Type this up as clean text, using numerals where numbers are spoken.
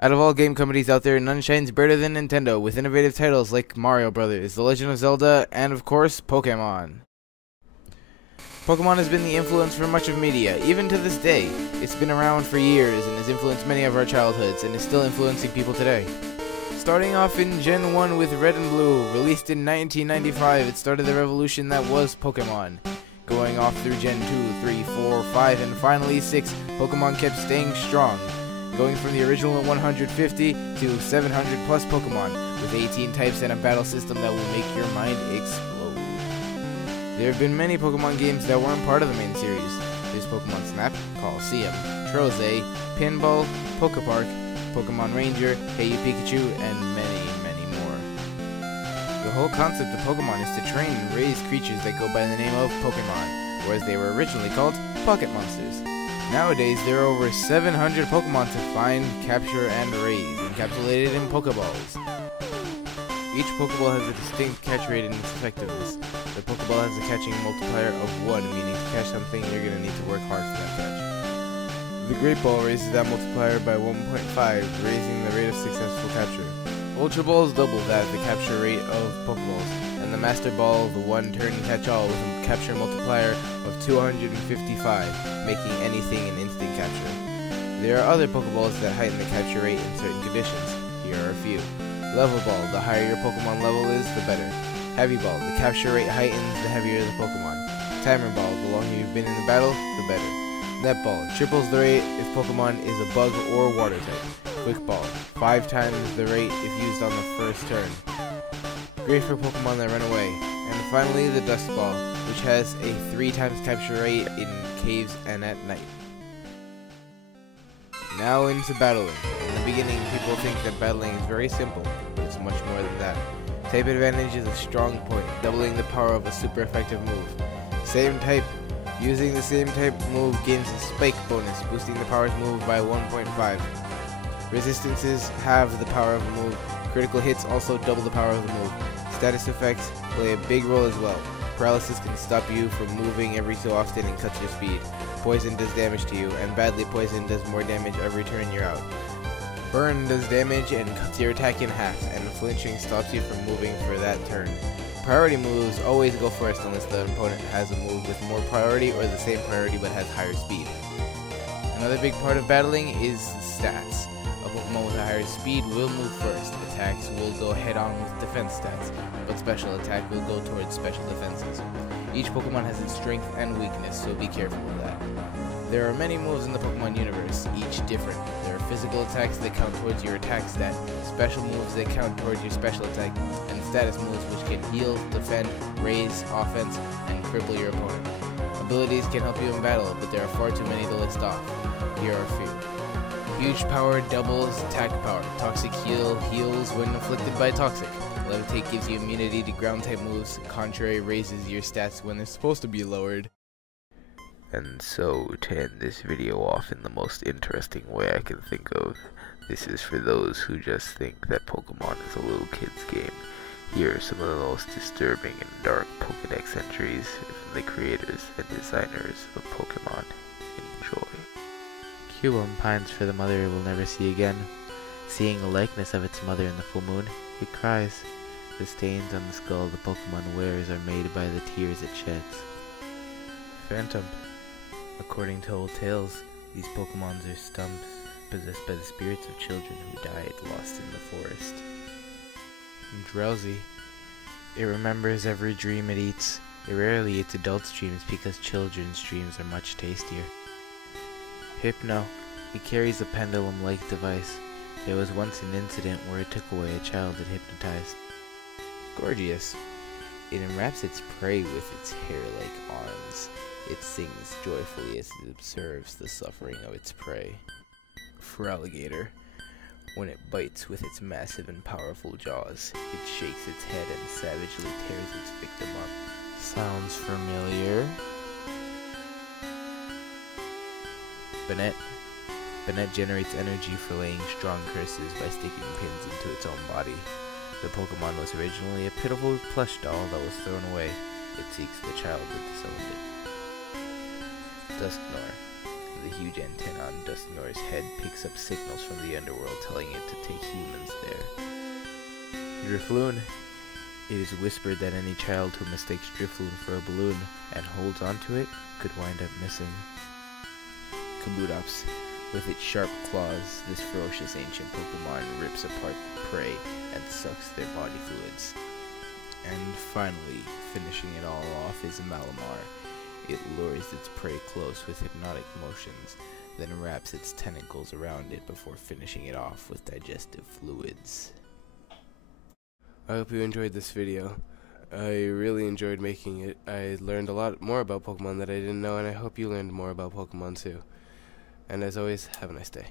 Out of all game companies out there, none shines brighter than Nintendo, with innovative titles like Mario Brothers, The Legend of Zelda, and of course, Pokemon. Pokemon has been the influence for much of media, even to this day. It's been around for years and has influenced many of our childhoods, and is still influencing people today. Starting off in Gen 1 with Red and Blue, released in 1995, it started the revolution that was Pokemon. Going off through Gen 2, 3, 4, 5, and finally 6, Pokemon kept staying strong, going from the original 150 to 700 plus Pokemon, with 18 types and a battle system that will make your mind explode. There have been many Pokemon games that weren't part of the main series. There's Pokemon Snap, Coliseum, Troze, Pinball, Pokepark, Pokemon Ranger, Hey You Pikachu, and many more. The whole concept of Pokemon is to train and raise creatures that go by the name of Pokemon, whereas they were originally called Pocket Monsters. Nowadays, there are over 700 Pokemon to find, capture, and raise, encapsulated in Pokeballs. Each Pokeball has a distinct catch rate and its effectiveness. The Pokeball has a catching multiplier of 1, meaning to catch something, you're going to need to work hard for that catch. The Great Ball raises that multiplier by 1.5, raising the rate of successful capture. Ultra Balls double that, the capture rate of Pokeballs, and the Master Ball, the one-turn catch-all with a capture multiplier of 255, making anything an instant capture. There are other Pokeballs that heighten the capture rate in certain conditions. Here are a few. Level Ball, the higher your Pokemon level is, the better. Heavy Ball, the capture rate heightens the heavier the Pokemon. Timer Ball, the longer you've been in the battle, the better. Net Ball, triples the rate if Pokemon is a bug or water type. Quick Ball, 5 times the rate if used on the first turn. Great for Pokemon that run away. And finally, the Dust Ball, which has a 3 times capture rate in caves and at night. Now into battling. In the beginning, people think that battling is very simple, but it's much more than that. Type advantage is a strong point, doubling the power of a super effective move. Same type. Using the same type move gains a spike bonus, boosting the power's move by 1.5. Resistances halve the power of a move. Critical hits also double the power of the move. Status effects play a big role as well. Paralysis can stop you from moving every so often and cut your speed. Poison does damage to you, and badly poisoned does more damage every turn you're out. Burn does damage and cuts your attack in half, and flinching stops you from moving for that turn. Priority moves always go first unless the opponent has a move with more priority or the same priority but has higher speed. Another big part of battling is stats. A Pokemon with a higher speed will move first. Attacks will go head-on with defense stats, but special attack will go towards special defenses. Each Pokemon has its strength and weakness, so be careful of that. There are many moves in the Pokemon universe, each different. There are physical attacks that count towards your attack stat, special moves that count towards your special attack, and status moves which can heal, defend, raise, offense, and cripple your opponent. Abilities can help you in battle, but there are far too many to list off. Here are a few. Huge power doubles attack power. Toxic heal heals when afflicted by toxic. Levitate gives you immunity to ground type moves. Contrary raises your stats when they're supposed to be lowered. And so, to end this video off in the most interesting way I can think of, this is for those who just think that Pokemon is a little kid's game. Here are some of the most disturbing and dark Pokedex entries from the creators and designers of Pokemon. Enjoy. Cubone pines for the mother it will never see again. Seeing a likeness of its mother in the full moon, it cries. The stains on the skull the Pokemon wears are made by the tears it sheds. Phantom. According to old tales, these Pokemons are stumps possessed by the spirits of children who died lost in the forest. Drowsy. It remembers every dream it eats. It rarely eats adults' dreams because children's dreams are much tastier. Hypno. It carries a pendulum-like device. There was once an incident where it took away a child it hypnotized. Gorgeous. It enwraps its prey with its hair-like arms. It sings joyfully as it observes the suffering of its prey. Feraligatr. When it bites with its massive and powerful jaws, it shakes its head and savagely tears its victim up. Sounds familiar? Banette. Banette generates energy for laying strong curses by sticking pins into its own body. The Pokemon was originally a pitiful plush doll that was thrown away. It seeks the child that disowned it. Dusknoir. The huge antenna on Dustnor's head picks up signals from the underworld telling it to take humans there. Drifloon. It is whispered that any child who mistakes Drifloon for a balloon and holds onto it could wind up missing. Kabutops. With its sharp claws, this ferocious ancient Pokemon rips apart the prey and sucks their body fluids. And finally, finishing it all off is Malamar. It lures its prey close with hypnotic motions, then wraps its tentacles around it before finishing it off with digestive fluids. I hope you enjoyed this video. I really enjoyed making it. I learned a lot more about Pokemon that I didn't know, and I hope you learned more about Pokemon too. And as always, have a nice day.